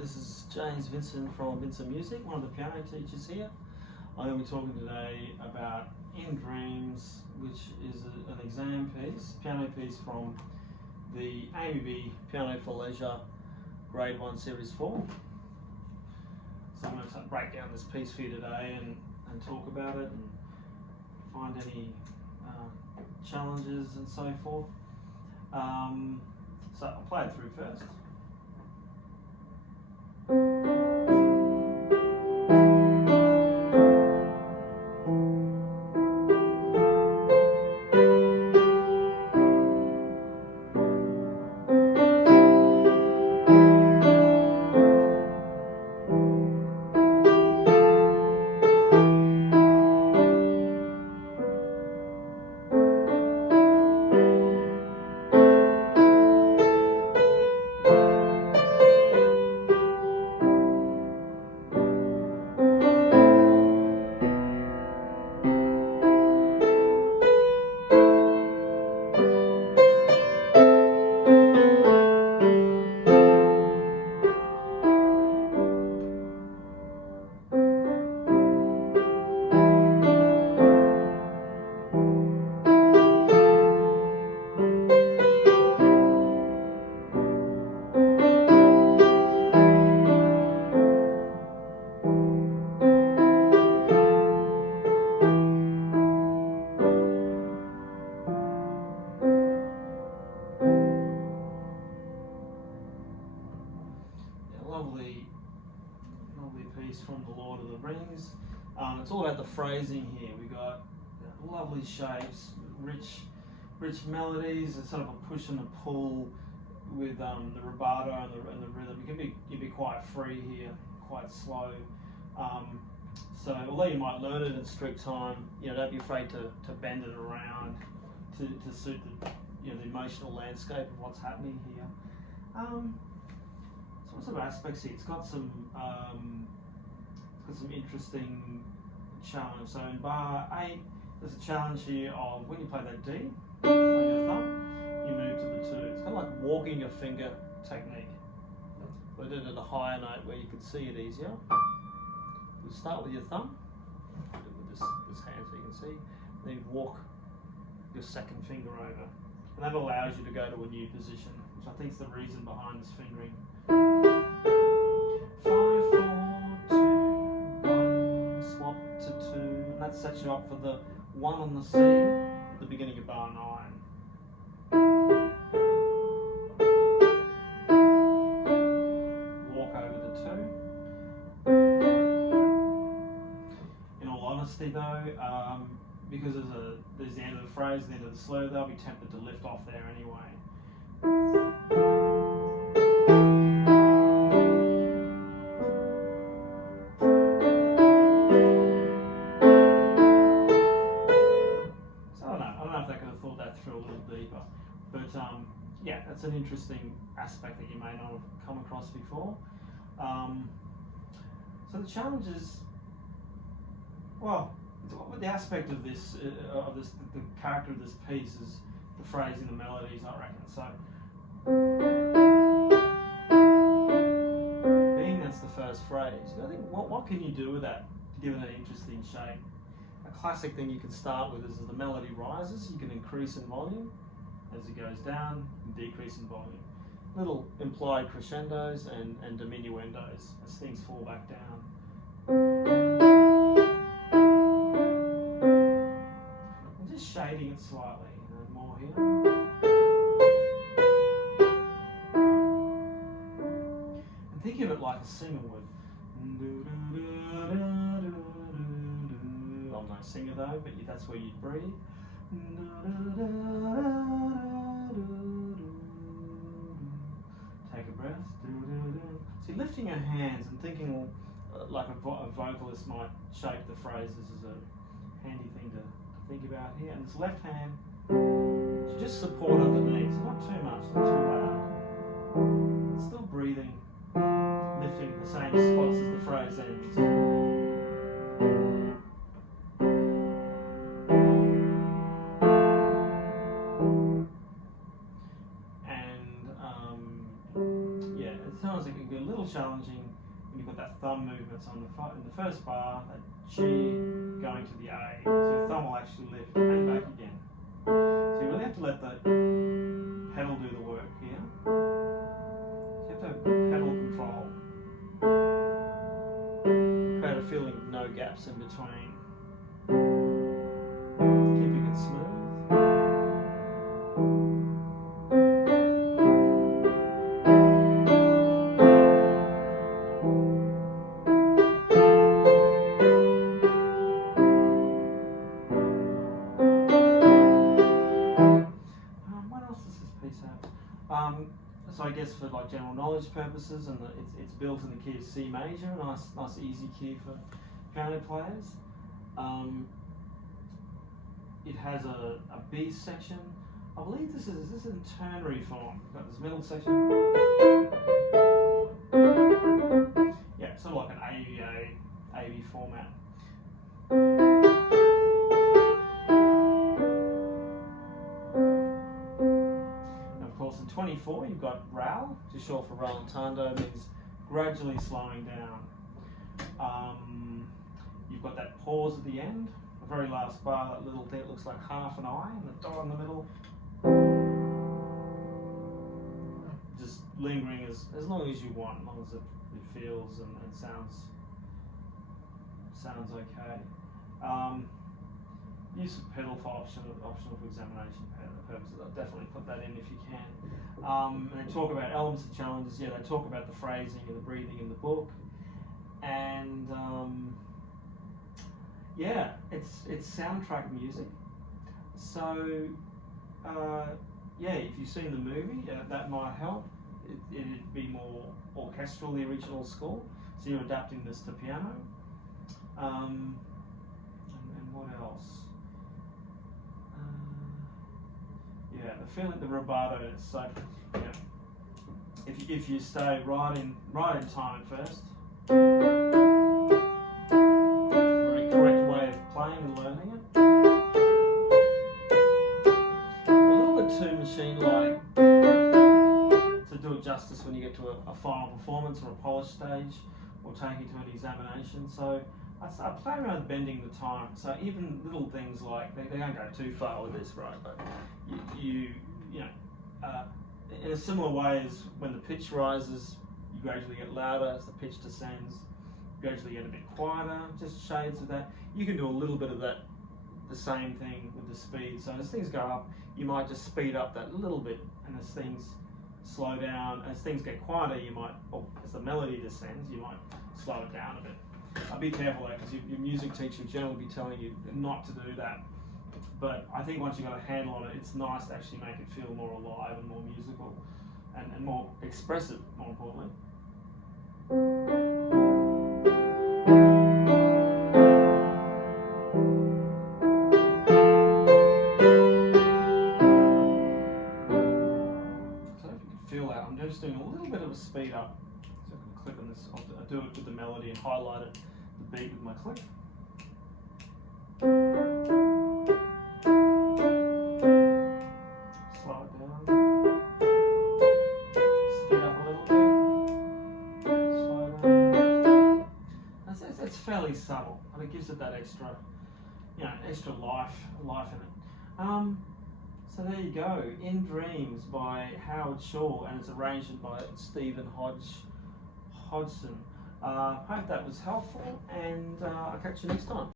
This is Vincent from Vincent Music, one of the piano teachers here. I'm going to be talking today about In Dreams, which is an exam piece, piano piece from the AMEB Piano for Leisure Grade 1 Series 4. So I'm going to break down this piece for you today and talk about it and find any challenges and so forth. So I'll play it through first. Lovely piece from the Lord of the Rings. It's all about the phrasing here. We got lovely shapes, rich melodies, and sort of a push and a pull with the rubato and the rhythm. You can be quite free here, quite slow. So although you might learn it in strict time, don't be afraid to bend it around to suit the the emotional landscape of what's happening here. What sort of aspects here? It's got some interesting challenge. So in bar 8, there's a challenge here of when you play that D on your thumb, you move to the 2. It's kind of like walking your finger technique. So I did it at a higher note where you could see it easier. You start with your thumb, do it with this hand so you can see, then you walk your second finger over. And that allows you to go to a new position, which I think is the reason behind this fingering. 5, 4, 2, 1, swap to 2, and that sets you up for the 1 on the C at the beginning of bar 9. Walk over to 2. In all honesty though, because there's the end of the phrase and the end of the slur, they'll be tempted to lift off there anyway. Through a little deeper, but yeah, that's an interesting aspect that you may not have come across before. So the challenge is, well, the aspect of this, the character of this piece is the phrasing, the melodies, I reckon. So, being that's the first phrase, I think what can you do with that to give it an interesting shape? A classic thing you can start with is as the melody rises, you can increase in volume. As it goes down, and decrease in volume. Little implied crescendos and diminuendos as things fall back down. And just shading it slightly, more here. And think of it like a singer would. I'm no singer though, but that's where you'd breathe. Take a breath. So you're lifting your hands and thinking like a vocalist might shape the phrases is a handy thing to think about here. And this left hand, so just support underneath, so not too much, not too loud. It's still breathing, lifting at the same spots as the phrase ends. challenging when you've got that thumb movement. So in the first bar, that G going to the A. So your thumb will actually lift and back again. So you really have to let the pedal do the work here. So you have to have good pedal control. Create a feeling of no gaps in between. Keeping it smooth. What else does this piece have? So I guess for like general knowledge purposes, and it's built in the key of C major, a nice easy key for piano players. It has a B section. I believe this is in ternary form. You've got this middle section. Yeah, sort of like an AV format. In 24, you've got RAL, which is short for rallentando, means gradually slowing down. You've got that pause at the end, the very last bar, that little thing that looks like half an I, and the dot in the middle. Just lingering as long as you want, as long as it feels and sounds okay. Use of pedal for optional for examination purposes. I'll definitely put that in if you can. And they talk about elements and challenges. Yeah, they talk about the phrasing and the breathing in the book. And yeah, it's soundtrack music. So yeah, if you've seen the movie, that might help. It'd be more orchestral, the original score. So you're adapting this to piano. And what else? Yeah, the feeling, the rubato. So, you know, if you stay right in time at first, very correct way of playing and learning it. A little bit too machine-like to do it justice when you get to a final performance or a polished stage, or take it to an examination. So I play around bending the time. So even little things like, they don't go too far with this, right? But you know, in a similar way as when the pitch rises, you gradually get louder. As the pitch descends, you gradually get a bit quieter. Just shades of that. You can do a little bit of that, the same thing with the speed. So as things go up, you might just speed up that little bit, and as things slow down, as things get quieter, you might, or as the melody descends, you might slow it down a bit. Be careful though, because your music teacher will generally be telling you not to do that. But I think once you've got a handle on it, it's nice to actually make it feel more alive and more musical and more expressive, more importantly. So if you can feel that, I'm just doing a little bit of a speed up. So I can click on this, I'll do it with the melody and highlight it, the beat with my click. Slow it down. Speed up a little bit. Slow down. It's fairly subtle, and it gives it that extra, extra life in it. So there you go, In Dreams by Howard Shaw, and it's arranged by Stephen Hodgson. Hope that was helpful, and I'll catch you next time.